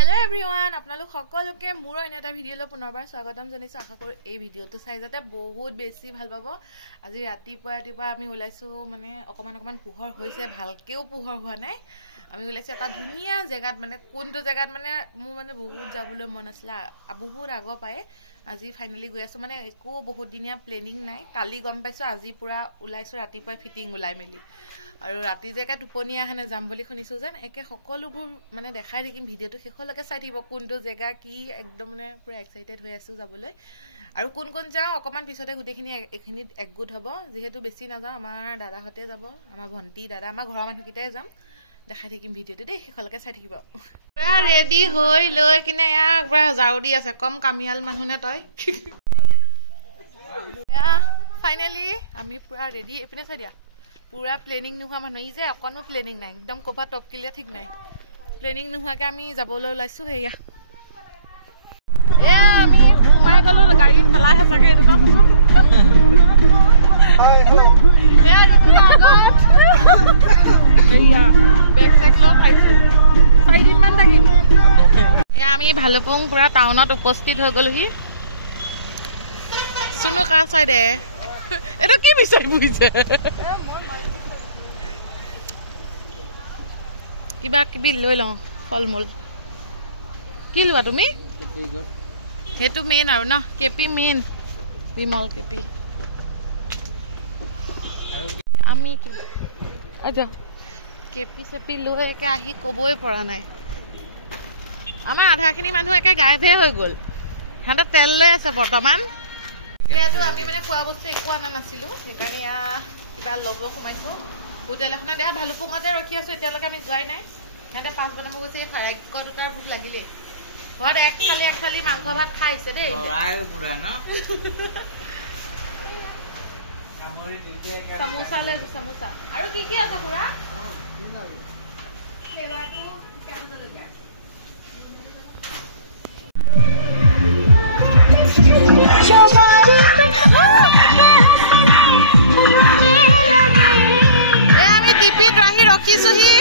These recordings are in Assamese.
Hello everyone, আপোনালোক সকলোকে মোৰ এটা ভিডিঅ'লৈ পুনৰবাৰ স্বাগতম জনাইছো। আশা কৰো এই ভিডিঅ'টো চাই যাতে বহুত বেছি ভাল পাব। আজি ৰাতিপুৱা আমি ওলাইছো, মানে অকমান পোহৰ হৈছে, ভালকেও পোহৰ হোৱা নাই। আমি ওলাইছো এটা ধুনীয়া জেগাত, মানে কোনটো জেগাত মানে মোৰ মানে বহুত যাবলৈ মন আছিল, বহুত আগৰ পায়। আজি ফাইনেলি গৈ আছো, মানে একো বহুত দিনীয়া প্লেনিং নাই। কালি গম পাইছো, আজি পুৰা ওলাইছো, ৰাতিপুৱা ফিটিং ওলাই মেলি। আৰু ৰাতি জেগা টোপনি আহেনে যাম বুলি শুনিছো যেন, একে সকলোবোৰ মানে দেখাই থাকিম। ভিডিঅ'টো শেষলৈকে চাই থাকিব, কোনটো জেগা কি একদম মানে পুৰা এক্সাইটেড হৈ আছো যাবলৈ। আৰু কোন যাওঁ অকমান পিছতে গোটেইখিনি এইখিনিত একগোট হ'ব। যিহেতু বেছি নাযাওঁ, আমাৰ দাদাহঁতে যাব, আমাৰ ভণ্টি দাদা, আমাৰ ঘৰৰ মানুহকেইটাই যাম। দেখাই থাকিম ভিডিঅ'টো দেই, শেষলৈকে চাই থাকিব। পুৰা ৰেডি হৈ লৈ কিনে পুৰা ঝাৰু দি আছে, কম কামিয়াল মানুহ নে তই। ফাইনেলি আমি পুৰা ৰেডি। এইপিনে চাই দিয়া, পুৰা প্লেনিং নোহোৱা মানুহ, এই যে অকণো প্লেনিং নাই, একদম ক'ৰবাত টপকিলে ঠিক নাই। প্লেনিং নোহোৱাকে আমি যাবলৈ ওলাইছো। সেয়া আমি সোমাই গলো, গাড়ী ঠেলাহে চাগে এইটো কাম। আমি ভালুকপুং পুৰা টাউনত উপস্থিত হৈ গলোহি। এইটো কি বিচাৰি ফুৰিছে? কিবা কিবি লৈ লওঁ, ফল মূল। কি লোৱা তুমি? সেইটো মেইন আৰু ন, কেপি মেইন, বিমল কেপি। আমি কেপি চেপি লৈ একে আহি কবই পৰা নাই। আমাৰ আধাখিনি মানুহ একে গায়বে হৈ গ'ল। সিহঁতে তেল লৈ আছে বৰ্তমান। আমি মানে খোৱা বস্তু একো অনা নাছিলো, সেইকাৰণে কিবা ল'ব সোমাইছো। হোটেল এখনত দেখা ভালুকপুঙতে ৰখি আছো, এতিয়ালৈকে আমি যোৱাই নাই। সিহঁতে পাঁচ বনাব গৈছে, এই ভাৰাগ্য দুটাৰ ভোক লাগিলেই। ঘৰত এক থালি মাংস ভাত খাইছে দেই। চামোচা আৰু কি কি আছে পুৰা? আমি টিপিত আহি ৰখিছোহি,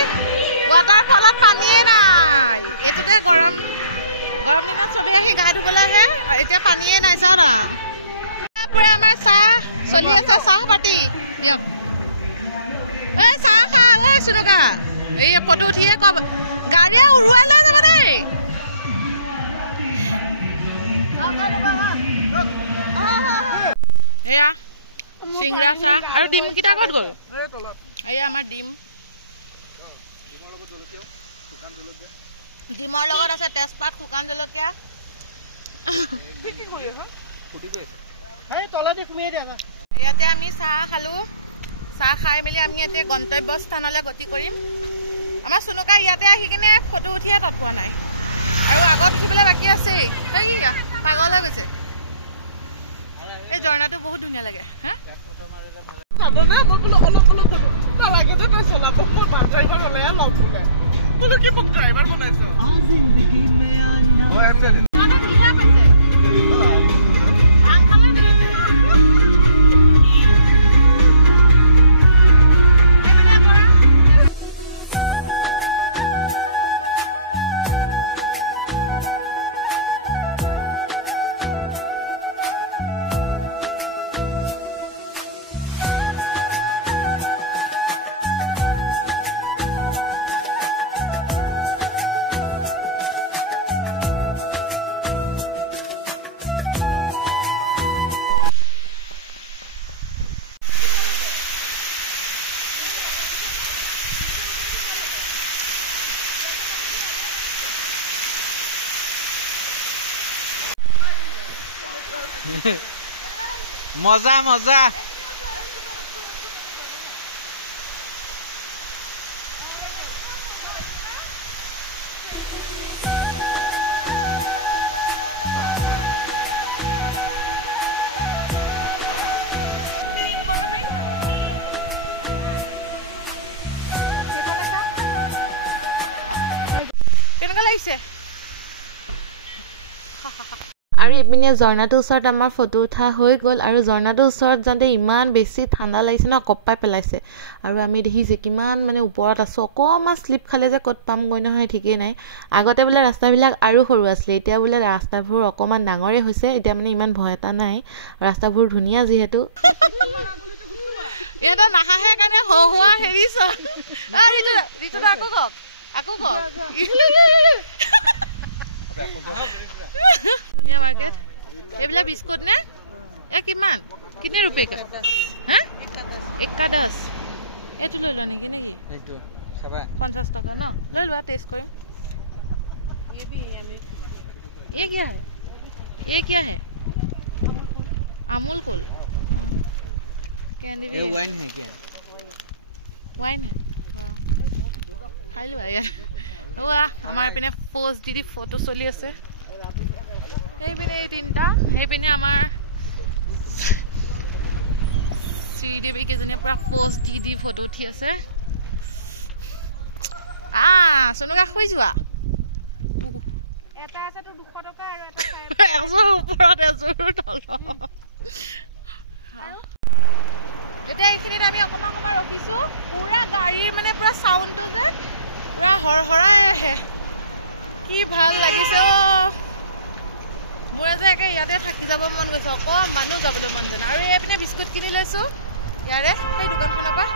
ৱাটাৰফলত পানীয়ে নাই। এইটোতে গৰম দিনত চবে আহি গা ধুবলৈ আহে, এতিয়া পানীয়ে নাই। চাহ না পুৰা আমাৰ চাহ চলি আছে, চাহ পাতি দিয়ক। এই চাহ খা, এই চুনুকা, এই ফটো উঠিয়ে কব গাড়ীয়ে উৰুৱাই লৈ যাব দেই। আৰু ডিম কেইটা ক'ত গ'ল? এয়া আমাৰ ডিম, ডিমৰ লগত আছে তেজপাত, শুকান জলকীয়া। ইয়াতে আমি চাহ খালো। চাহ খাই মেলি আমি এতিয়া গন্তব্য স্থানলৈ গতি কৰিম। আমাৰ চুনুকা ইয়াতে আহি কিনে ফটো উঠিয়ে তাত পোৱা নাই, আৰু আগত উঠিবলৈ বাকী আছেই। পাগল হৈ গৈছে। এই ঝৰ্ণাটো বহুত ধুনীয়া লাগে। মজা মজা। কেনেকুৱা লাগিছে? আৰু ইপিনে ঝৰ্ণাটোৰ ওচৰত আমাৰ ফটো উঠা হৈ গ'ল আৰু ঝৰ্ণাটোৰ ওচৰত যাওঁতে ইমান বেছি ঠাণ্ডা লাগিছে ন কপ্পাই পেলাইছে আৰু আমি দেখিছে কিমান মানে ওপৰত আছোঁ অকণমান শ্লিপ খালে যে ক'ত পামগৈ নহয় ঠিকেই নাই আগতে বোলে ৰাস্তাবিলাক আৰু সৰু আছিলে এতিয়া বোলে ৰাস্তাবোৰ অকণমান ডাঙৰেই হৈছে এতিয়া মানে ইমান ভয় এটা নাই ৰাস্তাবোৰ ধুনীয়া যিহেতু এটা নাহাহে কাৰণে হোৱা হেৰিছ আকৌ কওক এইবিলাক বিস্কুট নে এ কিমান কিনে रुपए का हैं 11 এই দুটো জানি কি নেকি এইটো খাবা 50 টাকা না লৈ লোৱা টেষ্ট কৰিম ये भी है हमें ये क्या है अमूल कूल ये वाइन है क्या वाइन खाई लो यार ওয়া আমাৰ পিনে পোষ্ট দি ফটো চলি আছে এই পিনে তিনটা এই পিনে আমাৰ শ্ৰীদেৱী কেজনী পুৰা পোষ্ট দি ফটো উঠি আছে সোনুকা শুই যোৱা এটা আছে তো 200 টকা আৰু এটা 400 ওপৰত আৰু এটা এইখিনিত আমি অকণমান ৰখিছো পুৰা গাড়ীৰ মানে পুৰা সাউণ্ডটো যে পুৰা হৰহৰাই আহে কি ভাল লাগিছে মোৰ যে একে ইয়াতে থাকি যাব মন গৈছে অকণমানো যাবলৈ মন যোৱা নাই আৰু এইপিনে বিস্কুট কিনি লৈছো ইয়াৰে সেই দোকানখনৰ পৰা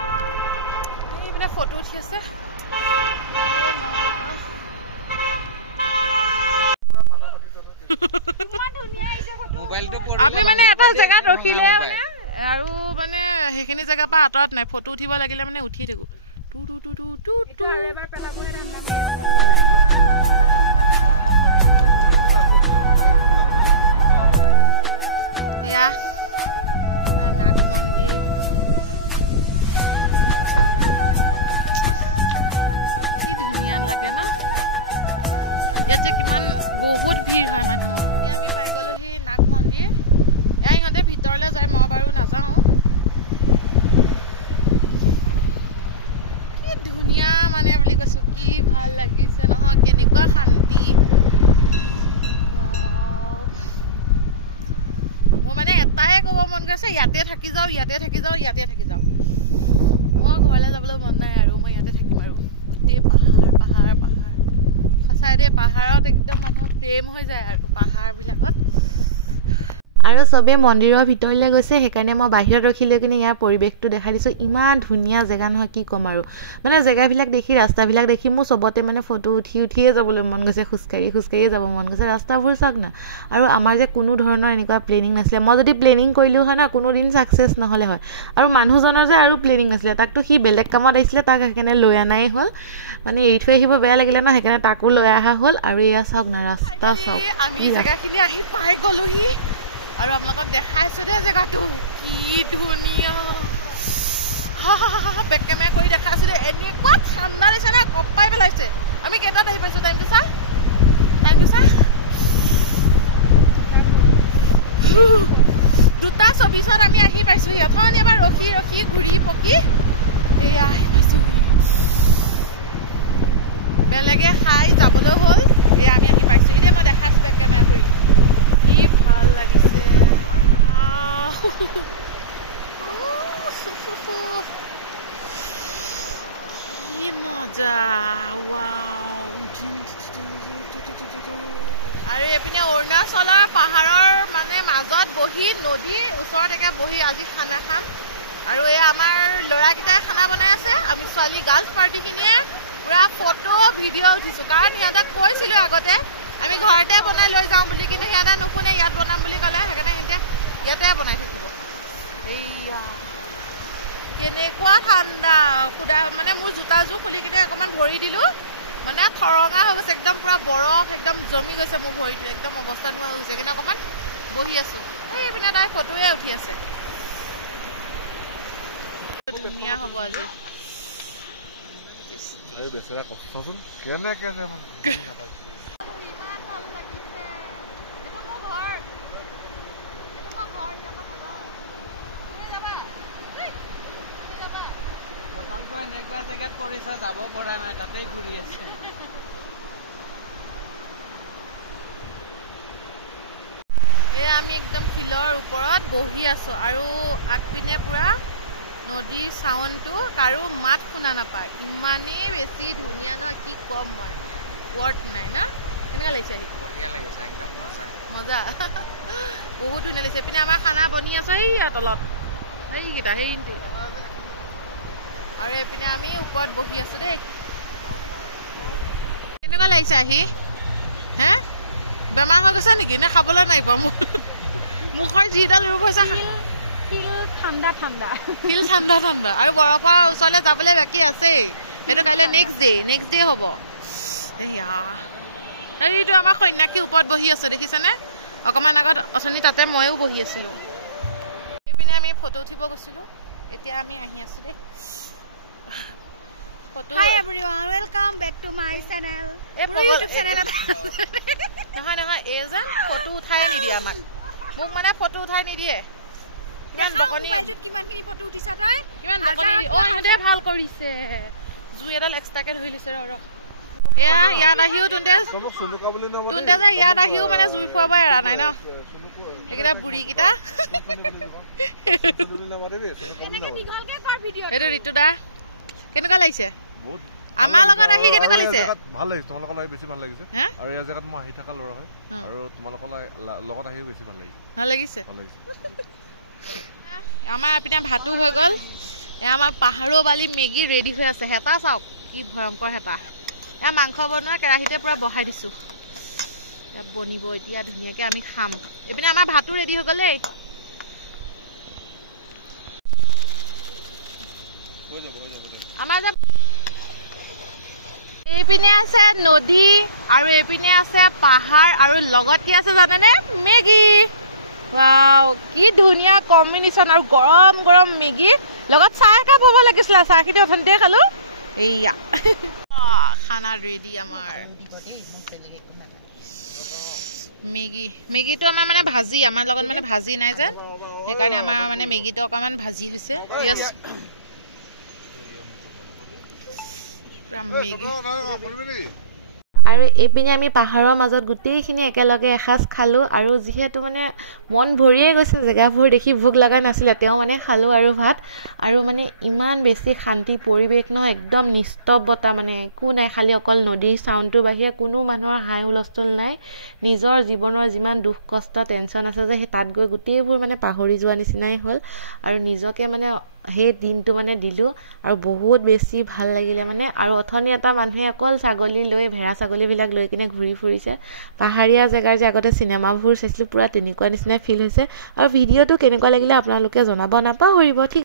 এইপিনে ফটো উঠি আছে আমি মানে এটা জেগাত ৰখিলে মানে আৰু মানে সেইখিনি জেগাৰ পৰা আঁতৰত নাই ফটো উঠিব লাগিলে মানে উঠি থাকো এইটো আৰু এবাৰ পেলাবহে ধান্দা ইয়াতে থাকি যাও মই ঘৰলৈ যাবলৈ মন নাই আৰু মই ইয়াতে থাকিম আৰু গোটেই পাহাৰ সঁচাই দে পাহাৰত একদম মানুহ প্ৰেম হৈ যায় আৰু পাহাৰবিলাকত আৰু চবে মন্দিৰৰ ভিতৰলৈ গৈছে সেইকাৰণে মই বাহিৰত ৰখি লৈ কিনে ইয়াৰ পৰিৱেশটো দেখাই দিছোঁ ইমান ধুনীয়া জেগা নহয় কি ক'ম আৰু মানে জেগাবিলাক দেখি ৰাস্তাবিলাক দেখি মোৰ চবতে মানে ফটো উঠিয়ে যাবলৈ মন গৈছে খোজকাঢ়িয়ে যাব মন গৈছে ৰাস্তাবোৰ চাওক না আৰু আমাৰ যে কোনো ধৰণৰ এনেকুৱা প্লেনিং নাছিলে মই যদি প্লেনিং কৰিলোঁ হয় না কোনো দিন ছাকচেছ নহ'লে হয় আৰু মানুহজনৰ যে আৰু প্লেনিং নাছিলে তাকতো সি বেলেগ কামত আহিছিলে তাক সেইকাৰণে লৈ অনাই হ'ল মানে এৰি থৈ আহিব বেয়া লাগিলে ন সেইকাৰণে তাকো লৈ অহা হ'ল আৰু এয়া চাওক না ৰাস্তা চাওক কি জেগাখিনি আহি পাই গ'লোহি আৰু আপোনালোকক দেখাইছে দে জেগাটো কি ধুনীয়া বেক কেমেৰা কৰি দেখাইছে দে এনেকুৱা ঠাণ্ডা দিছে না কপ্পাই পেলাইছে আমি কেইটাত আহি পাইছোঁ টাইমটো চা দুটা 24 আমি আহি পাইছোঁ এখন এবাৰ ৰখি ঘূৰি পকি এয়া আহি পাইছোঁ বেলেগে খাই যাবলৈ হ'ল এয়া আমি আহি পাইছোঁ এতিয়া মই দেখাইছোঁ কি ভাল লাগিছে কি মজা আৰু এইপিনে অৰুণাচলৰ পাহাৰৰ মানে মাজত বহি নদীৰ ওচৰত একে বহি আজি খানা খাম আৰু এয়া আমাৰ ল'ৰাকেইটাই খানা বনাই আছে আমি ছোৱালী গাৰ্লছ পাৰ্টিখিনিয়ে পুৰা ফটো ভিডিঅ' উঠিছোঁ কাৰণ সিহঁতক কৈছিলোঁ আগতে আমি ঘৰতে বনাই লৈ যাওঁ বুলি কিন্তু সিহঁতে নুশুনে ইয়াত বনাম বুলি ক'লে সেইকাৰণে সিহঁতে ইয়াতে বনাই থাকিব এইয়া কেনেকুৱা ঠাণ্ডা মানে মোৰ জোতাযোৰ খুলি কিনে অকণমান ভৰি দিলোঁ মানে ঠৰঙা হৈ গৈছে একদম পুৰা বৰফ একদম জমি গৈছে মোৰ ভৰিটো একদম অৱস্থাত হৈ গৈছে কিন্তু অকণমান বহি আছোঁ এইপিনে তাই ফটোৱে উঠি আছে হ'ব আজি বেচেৰা কষ্টচোন কেনেকে বহি আছো আৰু আগপিনে পুৰা নদীৰ চাউণ্ডটো কাৰো মাত শুনা নাপায় ইমানেই বেছি ধুনীয়া নহয় কি কম মই ৱৰ্ড নাই না কেনেকুৱা লাগিছে মজা বহুত ধুনীয়া লাগিছে এইপিনে আমাৰ খানা বনি আছে এইয়া তলত সেইকেইটা সেইটি আৰু এইপিনে আমি ওপৰত বহি আছো দেই কেনেকুৱা লাগিছে আহি হে বেমাৰ হৈ গৈছে নেকি নে খাবলৈ নাই বাৰু মুখৰ যিডাল ৰোগ হৈছে ফিল ঠাণ্ডা ঠাণ্ডা আৰু বৰফৰ ওচৰলৈ যাবলৈ বাকী আছে সেইটো কাইলৈ নেক্সট ডে হ'ব এইটো আমাৰ সন্যাসী ওপৰত বহি আছে দেখিছেনে অকমান আগত অথনি তাতে ময়ো বহি আছিলো সেইপিনে আমি ফটো উঠিব গৈছিলো এতিয়া আমি আহি আছো দেই Hi everyone, welcome back to my channel. নহয় এই যে ফটো উঠাই নিদিয়ে আমাক মোক মানে ফটো উঠাই নিদিয়ে ইমান বকনি ভাল কৰিছে জুই এডাল এক্সট্ৰাকে ধৰি লৈছে এয়া ইয়াত আহিও ইয়াত আহিও মানে জুই খুৱাব এৰা নাই ন এইকেইটা বুঢ়ীকেইটা এইটো ঋতুদা কেনেকুৱা লাগিছে আমাৰ লগত আহি কেনেকুৱা লাগিছে ভাল লাগিছে তোমালোকৰ লগত বেছি ভাল লাগিছে আৰু এই জেগাত মই আহি থকা ল'ৰা হয় আৰু তোমালোকৰ লগত আহি বেছি ভাল লাগিছে আমাৰ এপিনে ভাত হৈ গ'ল আমাৰ পাহাৰৰ বালি মেগী ৰেডি হৈ আছে হেতা চাওক কি ভয়ংকৰ হেতা মাংস বনোৱা কেৰাহীতে পুৰা বহাই দিছো বনিব এতিয়া ধুনীয়াকে আমি খাম এইপিনে আমাৰ ভাতো ৰেডি হৈ গ'ল দেই আমাৰ যে এইপিনে আছে নদী আৰু এইপিনে আছে পাহাৰ আৰু লগত কি আছে জানেনে মেগী ৱাও কি ধুনীয়া কম্বিনেশ্যন আৰু গৰম গৰম মেগী লগত চাহ একাপ হ'ব লাগিছিলে চাহখিনি অথনিতে খালো এইয়া খানা ৰেডি আমাৰ মেগীটো আমাৰ মানে ভাজি আমাৰ লগত মানে ভাজি নাই যে সেইকাৰণে আমাৰ মানে মেগীটো অকণমান ভাজি হৈছে আৰু এইপিনে আমি পাহাৰৰ মাজত গোটেইখিনি একেলগে এসাঁজ খালো আৰু যিহেতু মানে মন ভৰিয়ে গৈছে জেগাবোৰ দেখি ভোক লগা নাছিলে তেওঁ মানে খালো আৰু ভাত আৰু মানে ইমান বেছি শান্তি পৰিৱেশ ন একদম নিস্তব্ধতা মানে একো নাই খালি অকল নদীৰ চাউণ্ডটোৰ বাহিৰে কোনো মানুহৰ হাই হুলস্থুল নাই নিজৰ জীৱনৰ যিমান দুখ কষ্ট টেনচন আছে যে সেই তাত গৈ গোটেইবোৰ মানে পাহৰি যোৱা নিচিনাই হ'ল আৰু নিজকে মানে সেই দিনটো মানে দিলোঁ আৰু বহুত বেছি ভাল লাগিলে মানে আৰু অথনি এটা মানুহে অকল ছাগলী লৈ ভেড়া ছাগলীবিলাক লৈ কিনে ঘূৰি ফুৰিছে পাহাৰীয়া জেগাৰ যে আগতে চিনেমাবোৰ চাইছিলোঁ পূৰা তেনেকুৱা নিচিনাই ফিল হৈছে আৰু ভিডিঅ'টো কেনেকুৱা লাগিলে আপোনালোকে জনাব নাপাহৰিব ঠিক